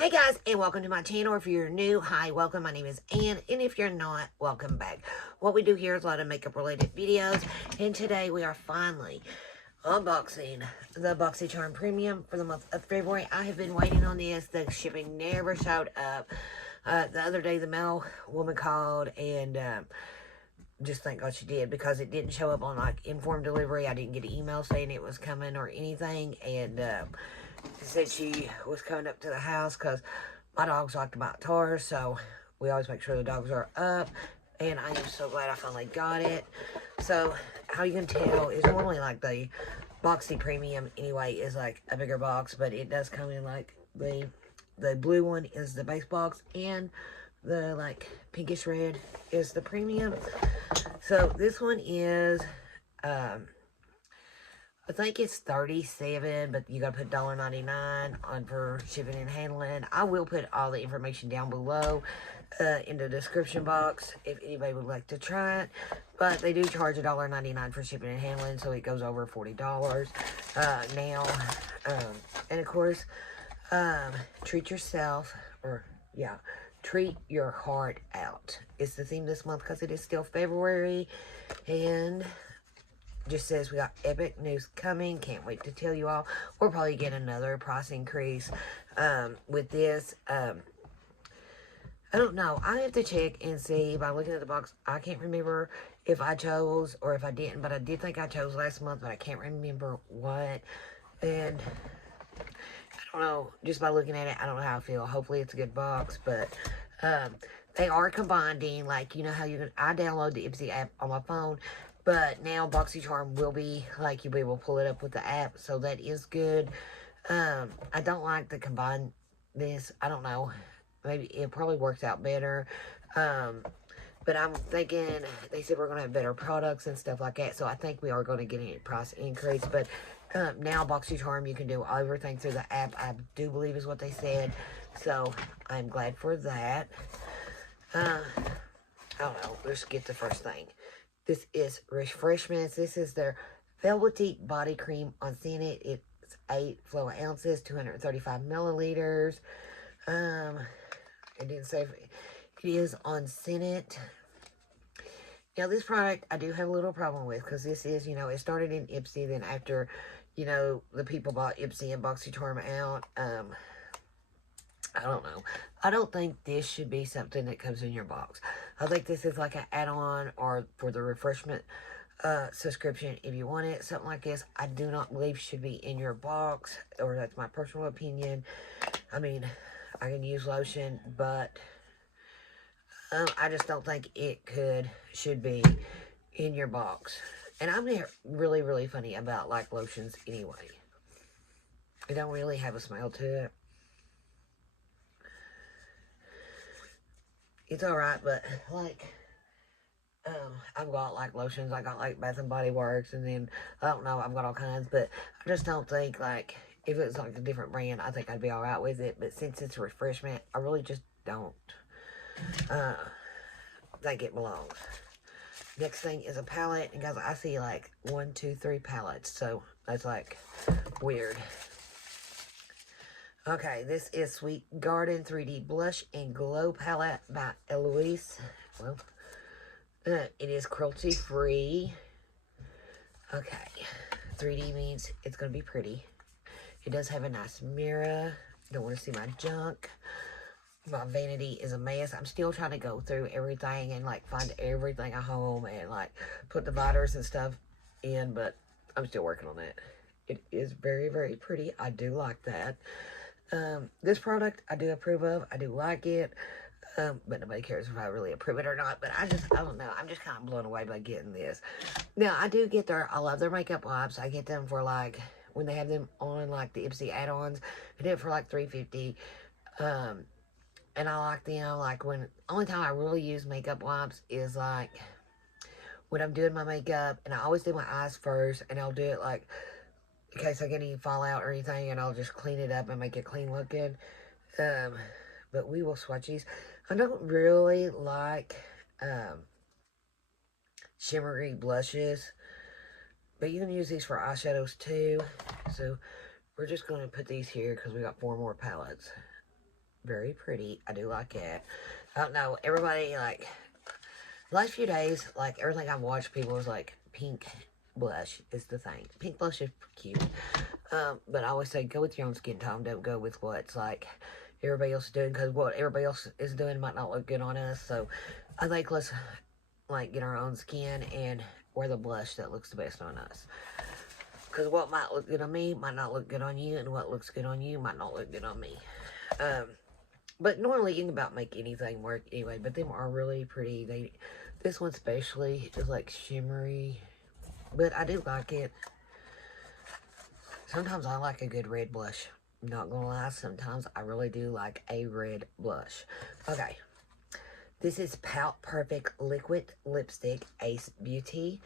Hey guys, and welcome to my channel. If you're new, hi, welcome. My name is Ann, and if you're not, welcome back. What we do here is a lot of makeup related videos, and today we are finally unboxing the BoxyCharm Premium for the month of February. I have been waiting on this. The shipping never showed up. The other day, the mail woman called, and just thank God she did, because it didn't show up on like informed delivery. I didn't get an email saying it was coming or anything, and said she was coming up to the house because my dogs like to bite tars, so we always make sure the dogs are up. And I am so glad I finally got it. So how you can tell is normally like the Boxy Premium anyway is like a bigger box, but it does come in like the blue one is the base box, and the like pinkish red is the premium. So this one is I think it's $37, but you gotta put $1.99 on for shipping and handling. I will put all the information down below in the description box if anybody would like to try it. But they do charge $1.99 for shipping and handling, so it goes over $40 now. And of course, treat yourself, or yeah, treat your heart out. It's the theme this month because it is still February, and just says we got epic news coming. Can't wait to tell you all. We'll probably get another price increase with this. I don't know. I have to check and see by looking at the box. I can't remember if I chose or if I didn't, but I did think I chose last month, but I can't remember what. And I don't know. Just by looking at it, I don't know how I feel. Hopefully it's a good box, but they are combining, like, you know how you can, I download the Ipsy app on my phone, but now BoxyCharm will be, like, you'll be able to pull it up with the app, so that is good. I don't like to combine this. I don't know. Maybe it probably works out better. But I'm thinking, they said we're going to have better products and stuff like that, so I think we are going to get a price increase. But now BoxyCharm, you can do everything through the app, I do believe is what they said. So I'm glad for that. I don't know. Let's get the first thing. This is Refreshments. This is their Velvety Body Cream on Scented. It's 8 flow ounces, 235 milliliters. It didn't say if it is on Scented. Now, this product I do have a little problem with, because this is, you know, it started in Ipsy, then after, you know, the people bought Ipsy and BoxyCharm out, I don't know. I don't think this should be something that comes in your box. I think this is like an add-on or for the refreshment subscription. If you want it, something like this, I do not believe should be in your box, or that's my personal opinion. I mean, I can use lotion, but I just don't think it should be in your box. And I'm really, really funny about like lotions anyway. It don't really have a smell to it. It's alright, but like, I've got like lotions, I got like Bath and Body Works, and then, I don't know, I've got all kinds, but I just don't think like, if it's like a different brand, I think I'd be alright with it, but since it's a refreshment, I really just don't, think it belongs. Next thing is a palette, and guys, I see like 1, 2, 3 palettes, so that's like, weird. Okay, this is Sweet Garden 3D Blush and Glow Palette by Eloise. Well, it is cruelty-free. Okay, 3D means it's going to be pretty. It does have a nice mirror. Don't want to see my junk. My vanity is a mess. I'm still trying to go through everything and, like, find everything at home and, like, put the viters and stuff in, but I'm still working on that. It is very, very pretty. I do like that. This product I do approve of. I do like it. But nobody cares if I really approve it or not. But I don't know. I'm just kind of blown away by getting this. Now, I do get I love their makeup wipes. I get them for like, when they have them on like the Ipsy add-ons. I did it for like $3.50. And I like them, like when, only time I really use makeup wipes is like, when I'm doing my makeup, and I always do my eyes first, and I'll do it like, in case I get any fallout or anything, and I'll just clean it up and make it clean looking. But we will swatch these. I don't really like shimmery blushes, but you can use these for eyeshadows too. So we're just going to put these here because we got 4 more palettes. Very pretty. I do like it. I don't know. Everybody, like, the last few days, like, everything I've watched, people was like, pink blush is the thing. Pink blush is cute. But I always say, go with your own skin tone. Don't go with what's, like, everybody else is doing. Because what everybody else is doing might not look good on us. So, I think let's, like, get our own skin and wear the blush that looks the best on us. Because what might look good on me might not look good on you, and what looks good on you might not look good on me. But normally you can about make anything work anyway, but them are really pretty. This one especially is like shimmery, but I do like it. Sometimes I like a good red blush. I'm not gonna lie, sometimes I really do like a red blush. Okay. This is Pout Perfect Liquid Lipstick Ace Beauty.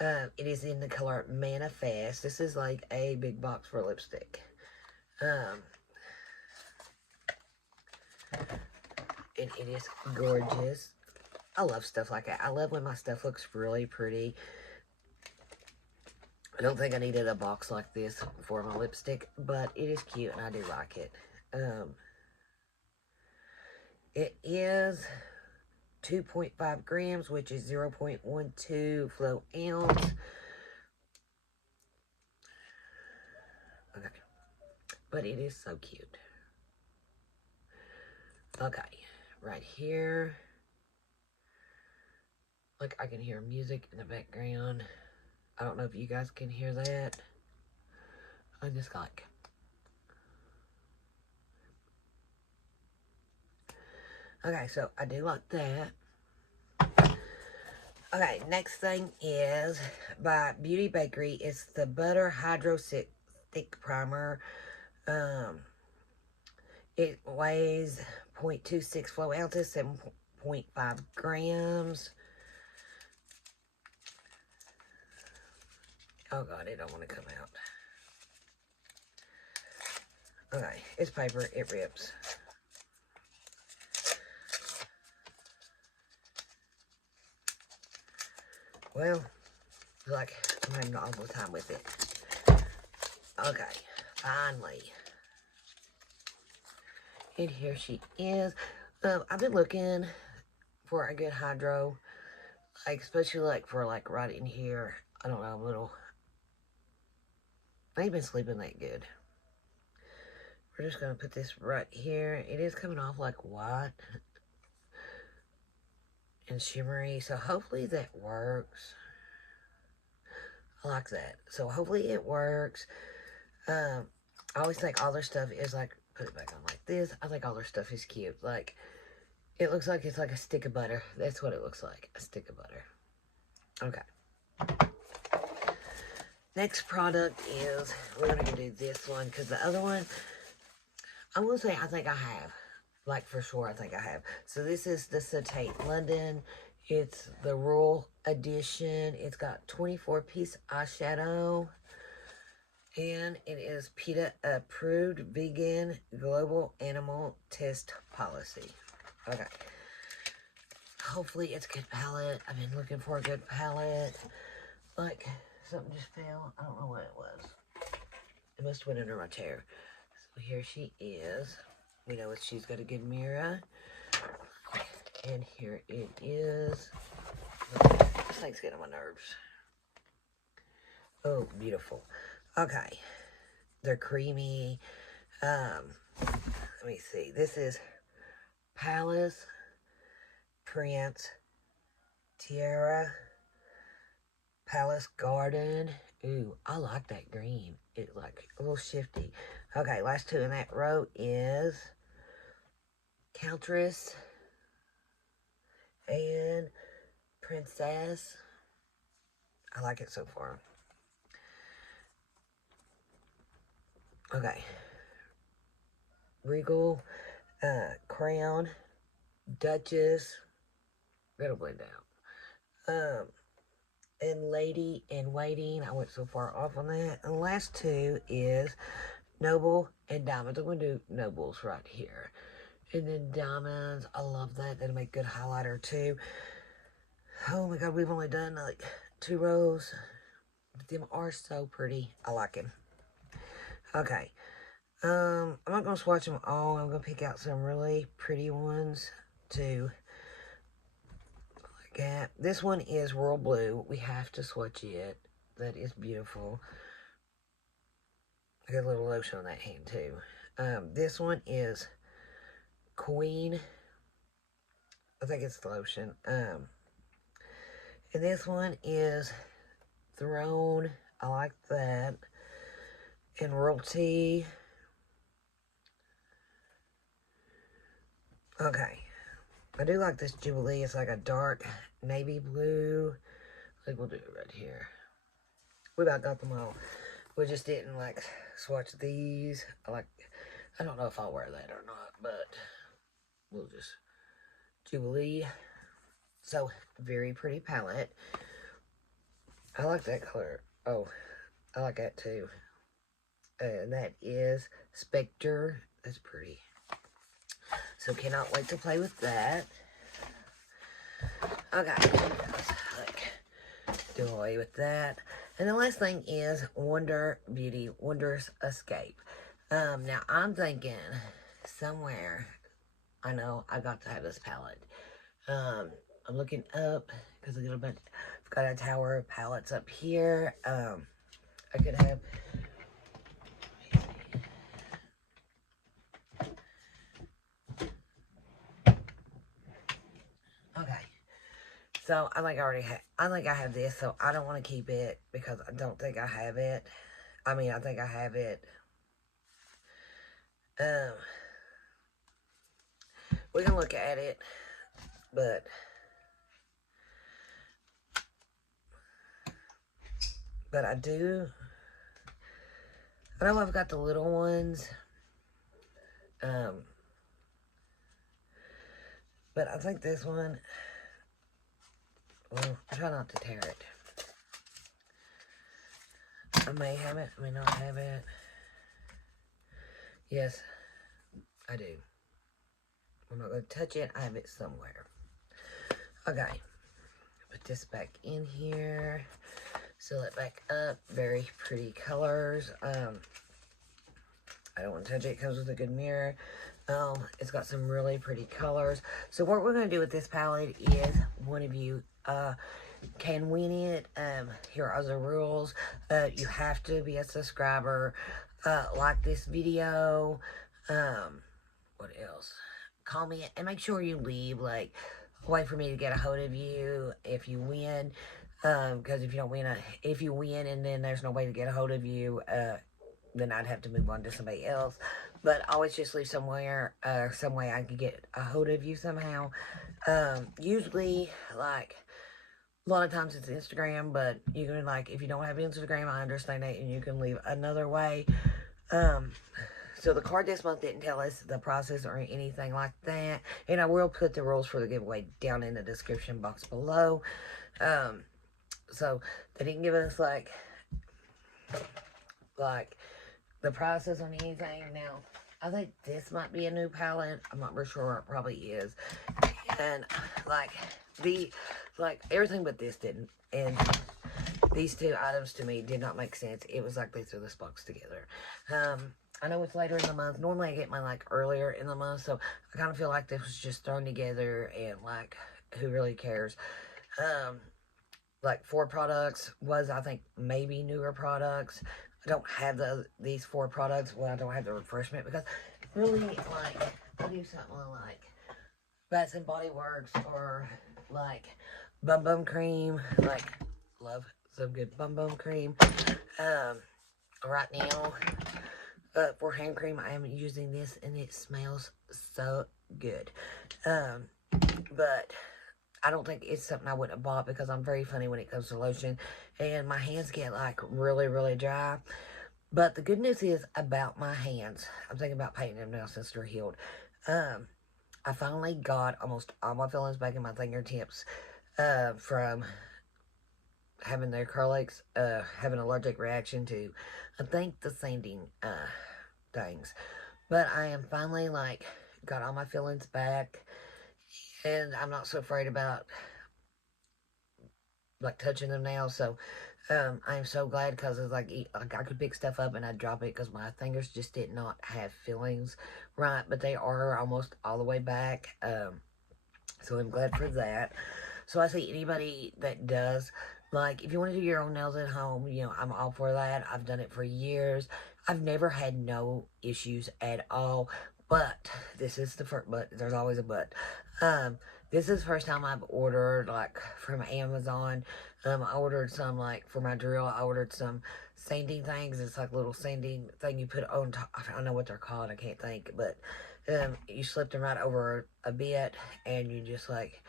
It is in the color Manifest. This is like a big box for lipstick. And it is gorgeous. I love stuff like that. I love when my stuff looks really pretty. I don't think I needed a box like this for my lipstick, but it is cute and I do like it. It is 2.5 grams, which is 0.12 flow ounce. Okay. But it is so cute. Okay. Right here. Like, I can hear music in the background. I don't know if you guys can hear that. I just like... Okay, so I do like that. Okay, next thing is by Beauty Bakery. It's the Butter Hydro Stick Primer. It weighs 0.26 flow ounces, 7.5 grams. Oh God, it don't want to come out. Okay, it's paper, it rips. Well, like, I'm having an awful time with it. Okay, finally. And here she is. I've been looking for a good hydro, like, especially, like, for, like, right in here. I don't know, a little... I ain't been sleeping that good. We're just going to put this right here. It is coming off, like, white and shimmery, so hopefully that works. I like that. So hopefully it works. I always think all their stuff is like, put it back on like this. I think all their stuff is cute. Like, it looks like it's like a stick of butter. That's what it looks like, a stick of butter. Okay. Next product is, we're going to do this one, because the other one, I'm going to say I think I have. Like, for sure, I think I have. So this is the Satate London. It's the Royal Edition. It's got 24-piece eyeshadow. And it is PETA approved vegan global animal test policy. Okay. Hopefully it's a good palette. I've been looking for a good palette. Like, something just fell. I don't know what it was. It must have went under my chair. So here she is. We know she's got a good mirror. And here it is. This thing's getting on my nerves. Oh, beautiful. Okay. They're creamy. Let me see. This is Palace Prince Tiara Palace Garden. Ooh, I like that green. It's like a little shifty. Okay, last two in that row is Countess and Princess. I like it so far. Okay. Regal, Crown, Duchess. That'll blend out. And Lady in Waiting. I went so far off on that. And the last two is Noble and Diamonds. I'm going to do Nobles right here. And then Diamonds. I love that. That'll make good highlighter too. Oh my God, we've only done like 2 rows. But them are so pretty. I like them. Okay. I'm not going to swatch them all. I'm going to pick out some really pretty ones to look at. This one is Royal Blue. We have to swatch it. That is beautiful. I got a little lotion on that hand too. This one is Queen. I think it's lotion. And this one is Throne. I like that. And Royalty. Okay. I do like this Jubilee. It's like a dark navy blue. I think we'll do it right here. We about got them all. We just didn't like swatch these. I don't know if I'll wear that or not, but we'll just Jubilee. So very pretty palette. I like that color. Oh, I like that too. And that is Spectre. That's pretty. So cannot wait to play with that. Okay, let's like do away with that. And the last thing is Wonder Beauty Wondrous Escape. Now I'm thinking somewhere, I know I got to have this palette. I'm looking up because I've got a tower of palettes up here. I could have. Okay. So I think I have this, so I don't want to keep it because I don't think I have it. I mean, I think I have it. We can look at it, but I do. I know I've got the little ones. But I think this one, well, I try not to tear it. I may have it, I may not have it. Yes, I do. I'm not going to touch it. I have it somewhere. Okay. Put this back in here. Seal it back up. Very pretty colors. I don't want to touch it. It comes with a good mirror. It's got some really pretty colors. So what we're going to do with this palette is one of you can win it. Here are the rules. You have to be a subscriber. Like this video. What else? Comment and make sure you leave like a way for me to get a hold of you if you win. Because if you don't win, if you win and then there's no way to get a hold of you, then I'd have to move on to somebody else. But always just leave somewhere, some way I can get a hold of you somehow. Usually, like, a lot of times it's Instagram, but you can, like, if you don't have Instagram, I understand that, and you can leave another way. So the card this month didn't tell us the process or anything like that. And I will put the rules for the giveaway down in the description box below. So they didn't give us, like the process on anything. Now, I think this might be a new palette. I'm not real sure. It probably is. And, like, everything but this didn't. And these two items to me did not make sense. It was like they threw this box together. I know it's later in the month. Normally I get mine, like, earlier in the month. So I kind of feel like this was just thrown together. And, like, who really cares? Like, 4 products was, I think, maybe newer products. I don't have these 4 products. Well, I don't have the refreshment because really, like, I do something like Bath and Body Works or, like, Bum Bum Cream. Like, love some good Bum Bum Cream. Right now, for hand cream, I am using this, and it smells so good. But I don't think it's something I would have bought because I'm very funny when it comes to lotion. And my hands get, like, really, really dry. But the good news is about my hands. I'm thinking about painting them now since they're healed. I finally got almost all my fillings back in my fingertips from having the acrylics, having an allergic reaction to, I think, the sanding things. But I am finally, like, got all my fillings back. And I'm not so afraid about, like, touching them now. So, I am so glad because it's like I could pick stuff up and I'd drop it because my fingers just did not have fillings right, but they are almost all the way back. So I'm glad for that. So I see anybody that does, like, if you want to do your own nails at home, you know, I'm all for that. I've done it for years. I've never had no issues at all. But this is the first, but there's always a but. This is the first time I've ordered, like, from Amazon. I ordered some, like, for my drill, I ordered some sanding things. It's like a little sanding thing you put on top. I don't know what they're called. I can't think. But you slip them right over a bit, and you just, like,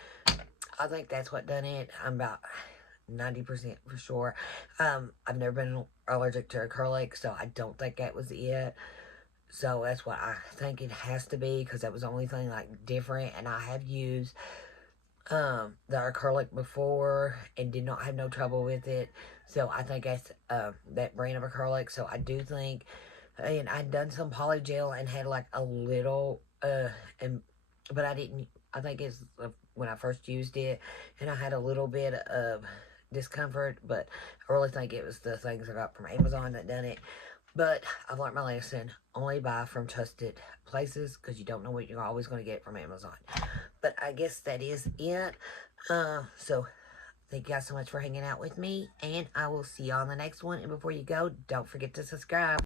I think that's what done it. I'm about 90% for sure. I've never been allergic to acrylic, so I don't think that was it. So that's what I think it has to be, because that was the only thing like different. And I have used the acrylic before and did not have no trouble with it. So I think that's that brand of acrylic. So I do think, and I'd done some polygel and had like a little but I didn't. I think it's when I first used it, and I had a little bit of discomfort, but I really think it was the things I got from Amazon that done it. But I've learned my lesson. Only buy from trusted places, because you don't know what you're always going to get from Amazon. But I guess that is it. So thank you guys so much for hanging out with me, and I will see you on the next one. And before you go, don't forget to subscribe.